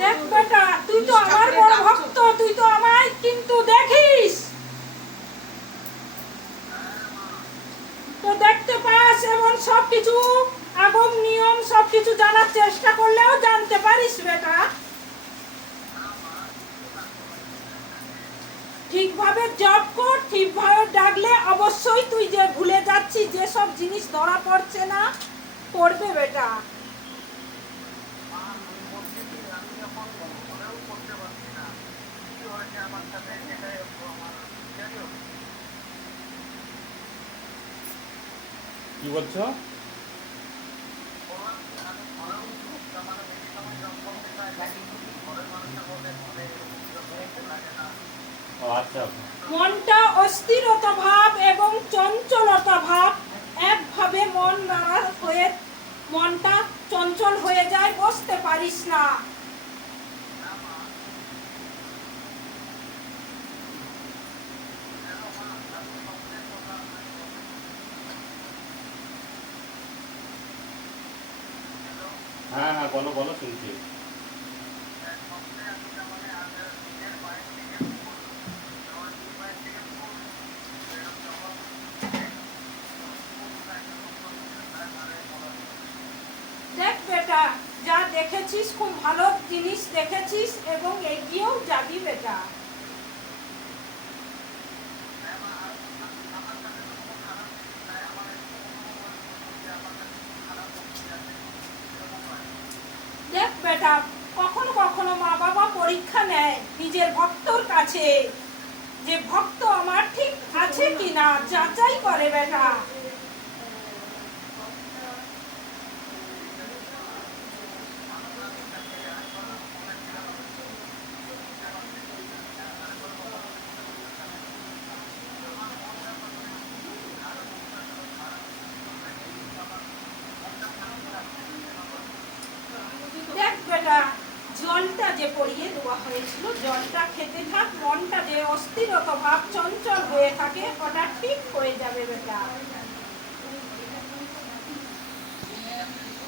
দেখ বেটা, তুই তো আমার বড় ভক্ত, তুই তো আমায় কিন্তু দেখিস, তো দেখতে পাস এমন সবকিছু আগম নিয়ম সবকিছু জানার চেষ্টা করলেও জানতে পারিস বেটা। ঠিকভাবে জব কর, ঠিকভাবে ডাকলে অবশ্যই তুই যে ভুলে যাচ্ছিস যে সব জিনিস ধরা পড়ছে না, পড়বে বেটা। কি বলছো? ও আচ্ছা। মনটা অস্থিরতা ভাব এবং চঞ্চলতা ভাব একভাবে মন নাড়া হয়ে, মনটা চঞ্চল হয়ে যায়, বসতে পারিস না। হ্যাঁ হ্যাঁ, বলো বলো, শুনছি। দেখ বেটা, যা দেখেছিস খুব ভালো জিনিস দেখেছিস এবং এগিয়েও যাবি বেটা। দেখ বেটা, কখনো কখনো মা বাবা পরীক্ষা নেয় নিজের ভক্তর কাছে, যে ভক্ত আমার ঠিক আছে কিনা যাচাই করে বেটা। দেখ বেটা, জলটা যে পরিয়ে দেওয়া হয়েছিল জলটা খেতে থাক, মনটা যে অস্থিরতা ভাব চঞ্চল হয়ে থাকে ওটা ঠিক হয়ে যাবে বেটা।